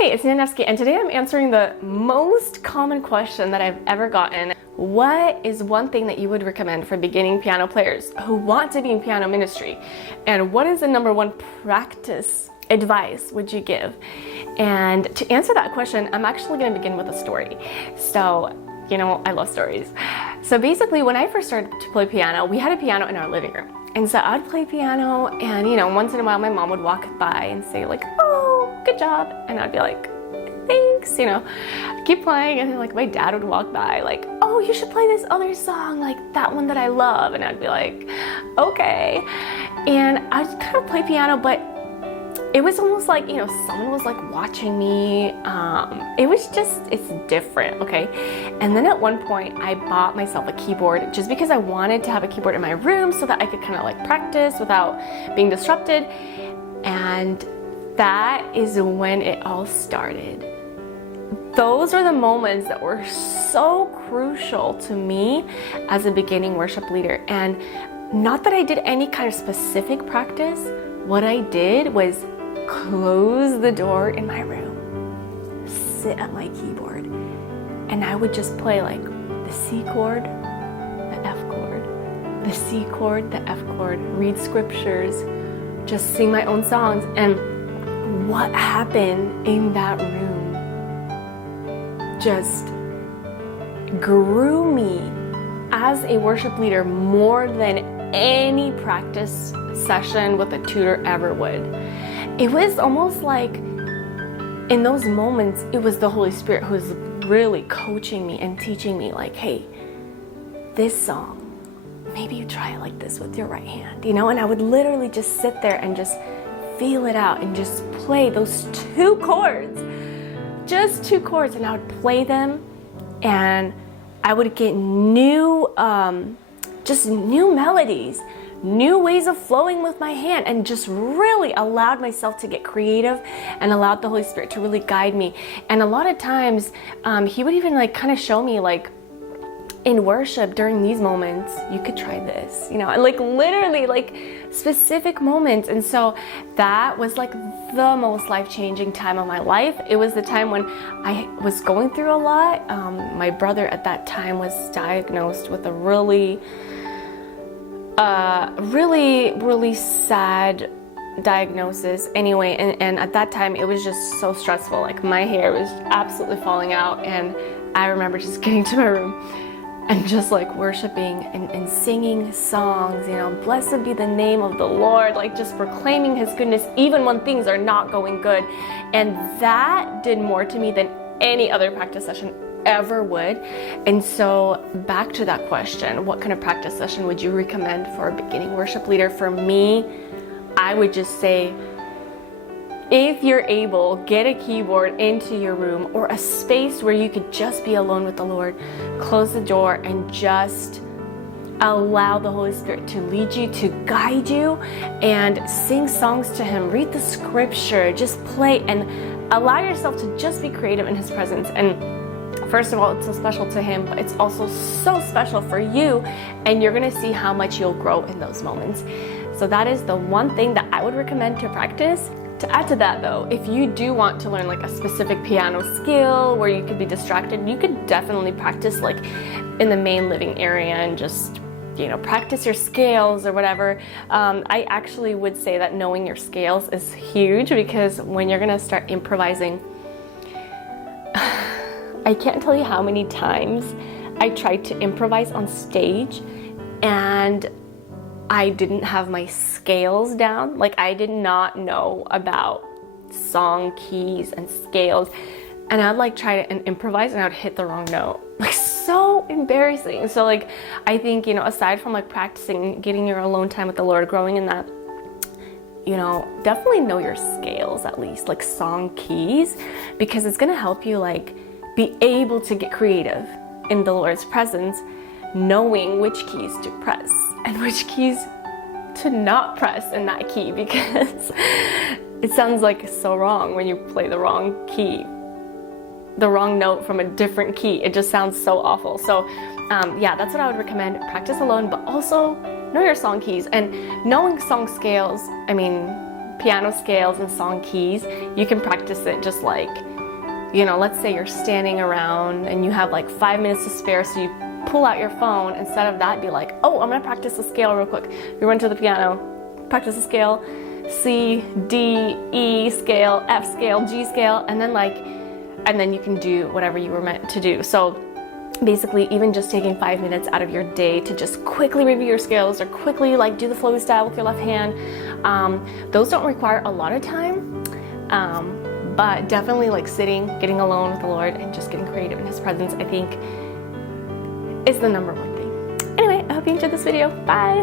Hey, it's Nina Nevsky, and today I'm answering the most common question that I've ever gotten. What is one thing that you would recommend for beginning piano players who want to be in piano ministry? And what is the number one practice advice would you give? And to answer that question, I'm actually going to begin with a story. So, I love stories. So basically, when I first started to play piano, we had a piano in our living room. And so I'd play piano, and once in a while my mom would walk by and say like, "Oh, good job." And I'd be like, "Thanks," keep playing. And then like my dad would walk by like, "Oh, you should play this other song, like that one that I love." And I'd be like, "Okay." And I'd kind of play piano, but it was almost like, someone was like watching me. It's different, okay? And then at one point I bought myself a keyboard just because I wanted to have a keyboard in my room so that I could kind of like practice without being disrupted. And that is when it all started. Those are the moments that were so crucial to me as a beginning worship leader. And not that I did any kind of specific practice. What I did was close the door in my room, sit at my keyboard, and I would just play like the C chord, the F chord, the C chord, the F chord, read scriptures, just sing my own songs. And what happened in that room just grew me as a worship leader more than any practice session with a tutor ever would. It was almost like in those moments, it was the Holy Spirit who was really coaching me and teaching me like, hey, this song, maybe you try it like this with your right hand, and I would literally just sit there and just feel it out and just play those two chords, just two chords, and I would play them and I would get new melodies, new ways of flowing with my hand, and just really allowed myself to get creative and allowed the Holy Spirit to really guide me. And a lot of times he would even like kind of show me like in worship during these moments, you could try this, and like literally like specific moments. And so that was like the most life-changing time of my life. It was the time when I was going through a lot. My brother at that time was diagnosed with a really sad diagnosis anyway, and at that time it was just so stressful. Like my hair was absolutely falling out, and I remember just getting to my room and just like worshiping and singing songs, blessed be the name of the Lord, like just proclaiming his goodness even when things are not going good. And that did more to me than any other practice session ever would. And so back to that question, what kind of practice session would you recommend for a beginning worship leader? For me, I would just say, if you're able, get a keyboard into your room or a space where you could just be alone with the Lord. Close the door and just allow the Holy Spirit to lead you, to guide you, and sing songs to him, read the scripture, just play and allow yourself to just be creative in his presence. And first of all, it's so special to him, but it's also so special for you, and you're gonna see how much you'll grow in those moments. So that is the one thing that I would recommend to practice. To add to that though, if you do want to learn like a specific piano skill where you could be distracted, you could definitely practice like in the main living area and just practice your scales or whatever. I actually would say that knowing your scales is huge, because when you're gonna start improvising, I can't tell you how many times I tried to improvise on stage and I didn't have my scales down. Like I did not know about song keys and scales. And I'd like try to improvise and I would hit the wrong note. Like so embarrassing. So like I think, aside from like practicing, getting your alone time with the Lord, growing in that, definitely know your scales, at least like song keys, because it's gonna help you like be able to get creative in the Lord's presence, knowing which keys to press and which keys to not press in that key, because it sounds like so wrong when you play the wrong key, the wrong note from a different key. It just sounds so awful. So yeah, that's what I would recommend. Practice alone, but also know your song keys. And knowing song scales, piano scales and song keys, you can practice it just like you know, let's say you're standing around and you have like 5 minutes to spare, so you pull out your phone. Instead of that, be like, oh, I'm gonna practice the scale real quick. You run to the piano, practice the scale, C, D, E scale, F scale, G scale, and then you can do whatever you were meant to do. So basically, even just taking 5 minutes out of your day to just quickly review your scales or quickly like do the flowy style with your left hand, those don't require a lot of time, but definitely like sitting, getting alone with the Lord and just getting creative in His presence, I think is the number one thing. Anyway, I hope you enjoyed this video. Bye!